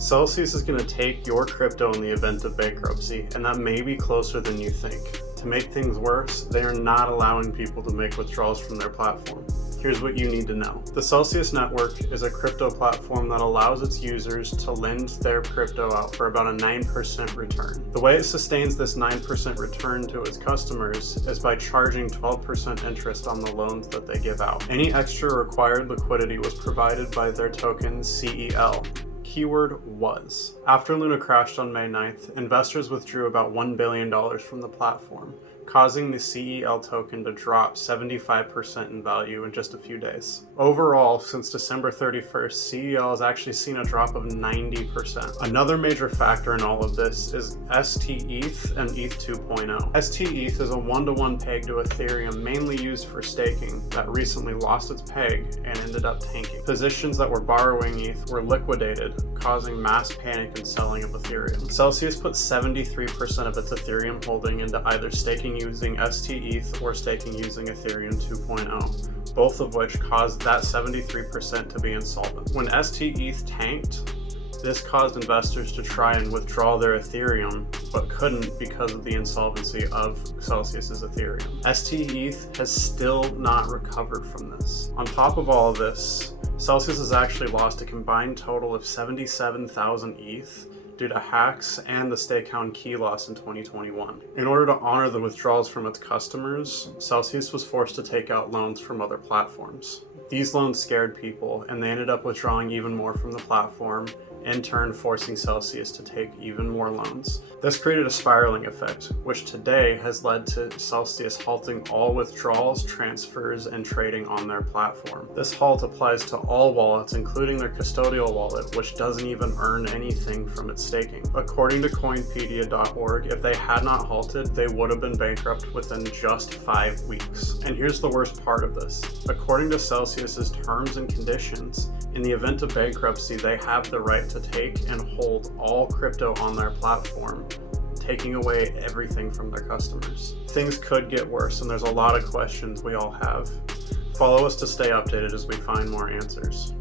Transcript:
Celsius is going to take your crypto in the event of bankruptcy, and that may be closer than you think. To make things worse, they are not allowing people to make withdrawals from their platform. Here's what you need to know. The Celsius network is a crypto platform that allows its users to lend their crypto out for about a 9% return. The way it sustains this 9% return to its customers is by charging 12% interest on the loans that they give out. Any extra required liquidity was provided by their token CEL. Keyword was. After Luna crashed on May 9th, investors withdrew about $1 billion from the platform, causing the CEL token to drop 75% in value in just a few days. Overall, since December 31st, CEL has actually seen a drop of 90%. Another major factor in all of this is STETH and ETH 2.0. STETH is a one-to-one peg to Ethereum mainly used for staking that recently lost its peg and ended up tanking. Positions that were borrowing ETH were liquidated, causing mass panic and selling of Ethereum. Celsius put 73% of its Ethereum holding into either staking using STETH or staking using Ethereum 2.0, both of which caused that 73% to be insolvent. When STETH tanked, this caused investors to try and withdraw their Ethereum, but couldn't because of the insolvency of Celsius's Ethereum. STETH has still not recovered from this. On top of all of this, Celsius has actually lost a combined total of 77,000 ETH due to hacks and the Stakehound key loss in 2021. In order to honor the withdrawals from its customers, Celsius was forced to take out loans from other platforms. These loans scared people, and they ended up withdrawing even more from the platform, in turn forcing Celsius to take even more loans. This created a spiraling effect, which today has led to Celsius halting all withdrawals, transfers, and trading on their platform. This halt applies to all wallets, including their custodial wallet, which doesn't even earn anything from its staking. According to Coinpedia.org, if they had not halted, they would have been bankrupt within just 5 weeks. And here's the worst part of this. According to Celsius's terms and conditions, in the event of bankruptcy, they have the right to take and hold all crypto on their platform, taking away everything from their customers. Things could get worse, and there's a lot of questions we all have. Follow us to stay updated as we find more answers.